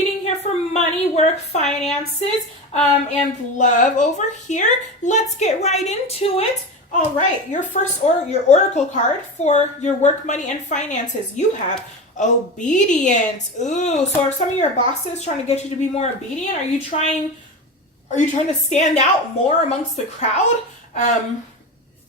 reading here for money, work, finances, and love over here. Let's get right into it. All right, your oracle card for your work, money, and finances. You have obedience. Ooh, so are some of your bosses trying to get you to be more obedient? Are you trying to stand out more amongst the crowd?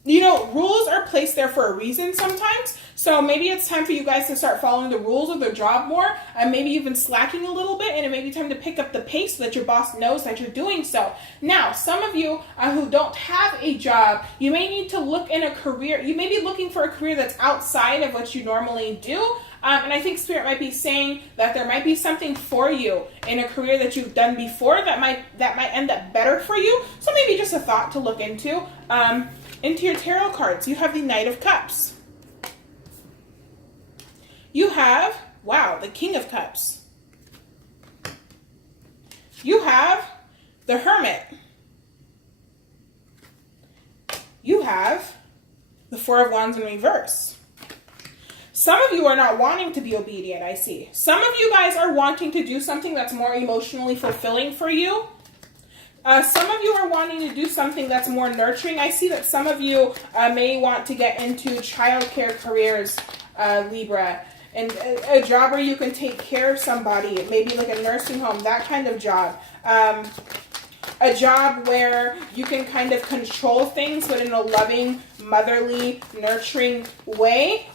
Rules are placed there for a reason sometimes. So maybe it's time for you guys to start following the rules of their job more. Maybe you've been slacking a little bit, and it may be time to pick up the pace so that your boss knows that you're doing so. Now, some of you who don't have a job, you may need to look in a career. You may be looking for a career that's outside of what you normally do. And I think Spirit might be saying that there might be something for you in a career that you've done before that might end up better for you. So maybe just a thought to look into. Into your tarot cards, you have the Knight of Cups. You have, the King of Cups. You have the Hermit. You have the Four of Wands in reverse. Some of you are not wanting to be obedient, I see. Some of you guys are wanting to do something that's more emotionally fulfilling for you. Some of you are wanting to do something that's more nurturing. I see that some of you may want to get into childcare careers, Libra, and a job where you can take care of somebody, maybe like a nursing home, that kind of job. A job where you can kind of control things, but in a loving, motherly, nurturing way.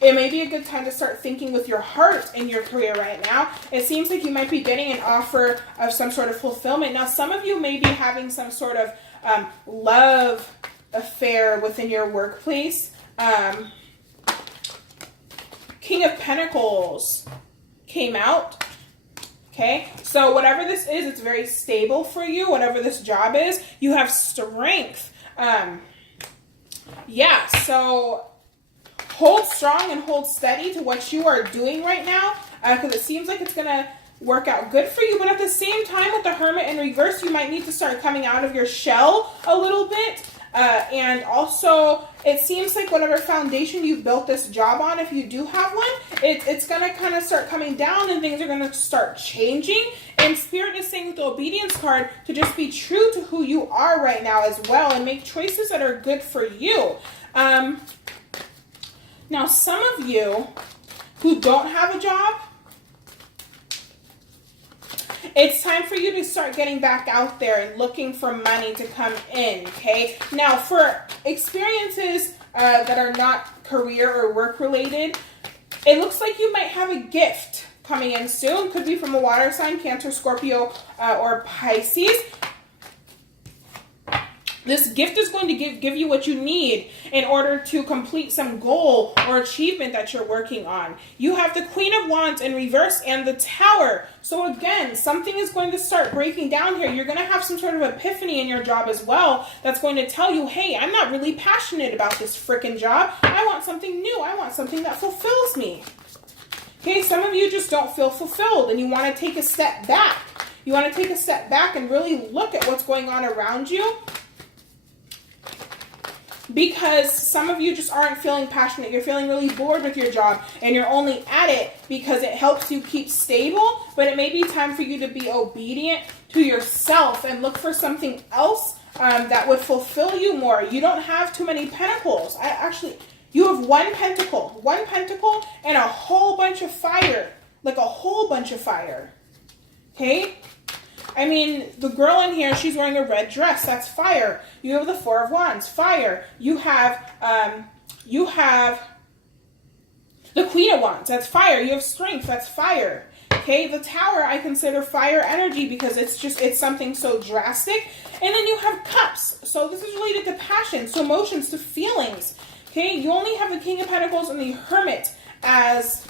It may be a good time to start thinking with your heart in your career right now. It seems like you might be getting an offer of some sort of fulfillment. Now, some of you may be having some sort of love affair within your workplace. King of Pentacles came out. Okay, so whatever this is, it's very stable for you. Whatever this job is, you have strength. So hold strong and hold steady to what you are doing right now, because it seems like it's going to work out good for you. But at the same time, with the Hermit in reverse, you might need to start coming out of your shell a little bit. And also, it seems like whatever foundation you've built this job on, if you do have one, it's going to kind of start coming down and things are going to start changing. And Spirit is saying with the obedience card to just be true to who you are right now as well and make choices that are good for you. Now, some of you who don't have a job, it's time for you to start getting back out there and looking for money to come in, okay? Now, for experiences that are not career or work related, it looks like you might have a gift coming in soon. Could be from a water sign, Cancer, Scorpio, or Pisces. This gift is going to give you what you need in order to complete some goal or achievement that you're working on. You have the Queen of Wands in reverse and the Tower. So again, something is going to start breaking down here. You're going to have some sort of epiphany in your job as well that's going to tell you, hey, I'm not really passionate about this frickin' job. I want something new. I want something that fulfills me. Okay, some of you just don't feel fulfilled and you want to take a step back. You want to take a step back and really look at what's going on around you. Because some of you just aren't feeling passionate. You're feeling really bored with your job and you're only at it because it helps you keep stable. But it may be time for you to be obedient to yourself and look for something else that would fulfill you more. You don't have too many pentacles. You have one pentacle and a whole bunch of fire. Like a whole bunch of fire. Okay? I mean, the girl in here, she's wearing a red dress. That's fire. You have the Four of Wands. Fire. You have the Queen of Wands. That's fire. You have strength. That's fire. Okay, the Tower I consider fire energy because it's something so drastic. And then you have Cups. So this is related to passion, to emotions, to feelings. Okay, you only have the King of Pentacles and the Hermit as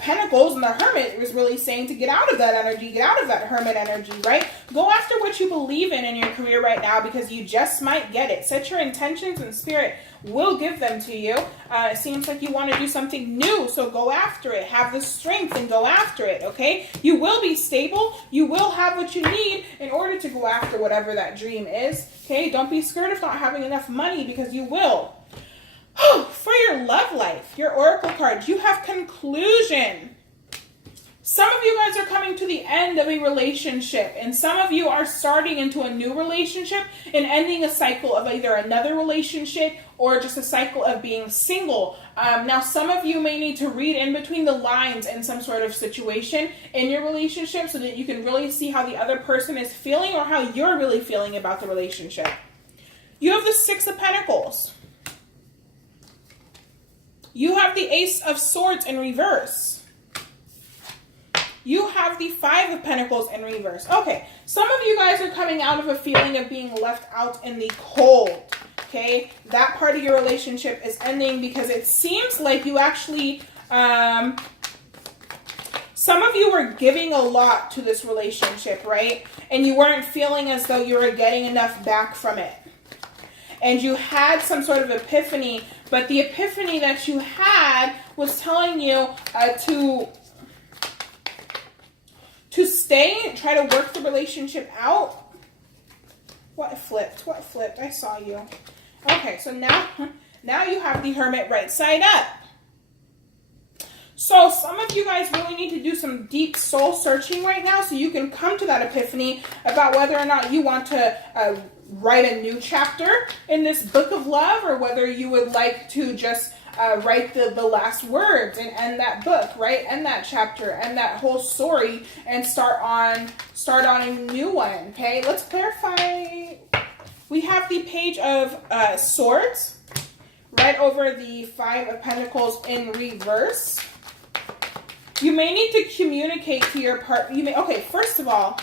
pentacles, and the Hermit is really saying to get out of that energy, get out of that Hermit energy, right? Go after what you believe in your career right now because you just might get it. Set your intentions and Spirit will give them to you. It seems like you want to do something new, so go after it. Have the strength and go after it, okay? You will be stable. You will have what you need in order to go after whatever that dream is, okay? Don't be scared of not having enough money because you will. For your love life, your oracle cards, you have conclusion. Some of you guys are coming to the end of a relationship, and some of you are starting into a new relationship and ending a cycle of either another relationship or just a cycle of being single. Now, some of you may need to read in between the lines in some sort of situation in your relationship so that you can really see how the other person is feeling or how you're really feeling about the relationship. You have the Six of Pentacles. You have the Ace of Swords in reverse. You have the Five of Pentacles in reverse. Okay, some of you guys are coming out of a feeling of being left out in the cold. Okay, that part of your relationship is ending because it seems like you actually, some of you were giving a lot to this relationship, right? And you weren't feeling as though you were getting enough back from it. And you had some sort of epiphany, but the epiphany that you had was telling you to stay and try to work the relationship out. What flipped? What flipped? I saw you. Okay, so now you have the Hermit right side up. So some of you guys really need to do some deep soul searching right now so you can come to that epiphany about whether or not you want to write a new chapter in this book of love, or whether you would like to just write the last words and end that book, right? End that chapter, end that whole story, and start on a new one. Okay, let's clarify. We have the Page of Swords right over the Five of Pentacles in reverse. You may need to communicate to your partner. Okay, first of all,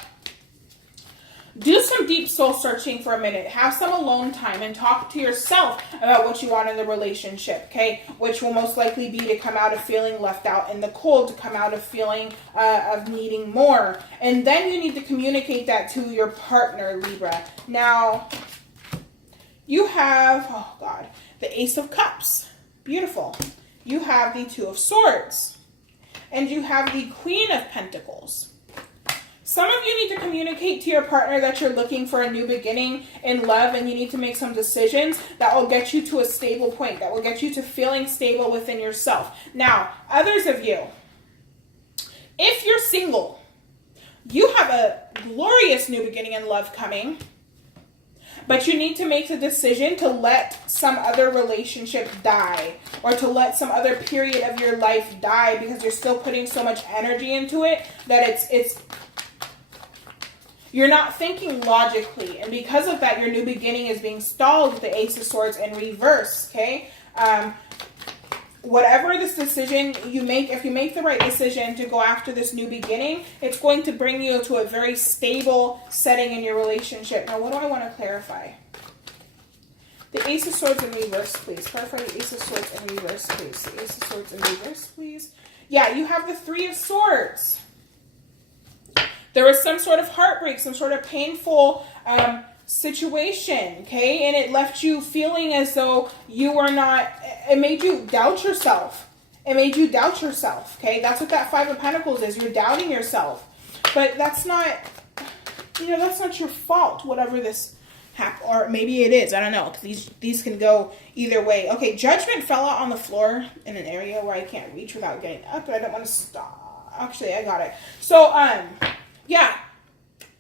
do some deep soul searching for a minute. Have some alone time and talk to yourself about what you want in the relationship, okay? Which will most likely be to come out of feeling left out in the cold, to come out of feeling of needing more. And then you need to communicate that to your partner, Libra. Now, you have, oh God, the Ace of Cups. Beautiful. You have the Two of Swords. And you have the Queen of Pentacles. Some of you need to communicate to your partner that you're looking for a new beginning in love, and you need to make some decisions that will get you to a stable point, that will get you to feeling stable within yourself. Now, others of you, if you're single, you have a glorious new beginning in love coming, but you need to make the decision to let some other relationship die, or to let some other period of your life die, because you're still putting so much energy into it that you're not thinking logically. And because of that, your new beginning is being stalled with the Ace of Swords in reverse, okay? Whatever this decision you make, if you make the right decision to go after this new beginning, it's going to bring you to a very stable setting in your relationship. Now, what do I want to clarify? The Ace of Swords in reverse, please. Clarify the Ace of Swords in reverse, please. The Ace of Swords in reverse, please. Yeah, you have the Three of Swords. There was some sort of heartbreak, some sort of painful situation, okay? And it left you feeling as though you were not, it made you doubt yourself. It made you doubt yourself, okay? That's what that Five of Pentacles is. You're doubting yourself. But that's not, that's not your fault, whatever this happened. Or maybe it is. I don't know. These can go either way. Okay, Judgment fell out on the floor in an area where I can't reach without getting up, but I don't want to stop. Actually, I got it. So, yeah,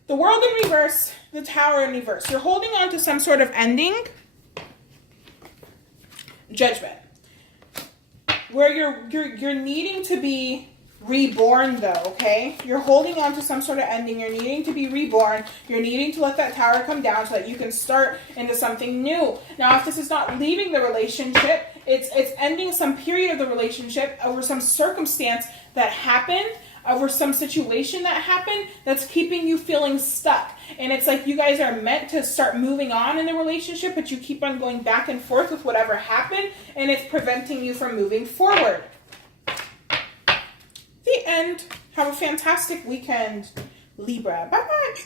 the World in reverse, the Tower in reverse. You're holding on to some sort of ending. Judgment. Where you're needing to be reborn, though, okay? You're holding on to some sort of ending. You're needing to be reborn. You're needing to let that tower come down so that you can start into something new. Now, if this is not leaving the relationship, it's ending some period of the relationship over some circumstance that happened, over some situation that happened that's keeping you feeling stuck. And it's like you guys are meant to start moving on in the relationship, but you keep on going back and forth with whatever happened, and it's preventing you from moving forward. The end. Have a fantastic weekend, Libra. Bye-bye.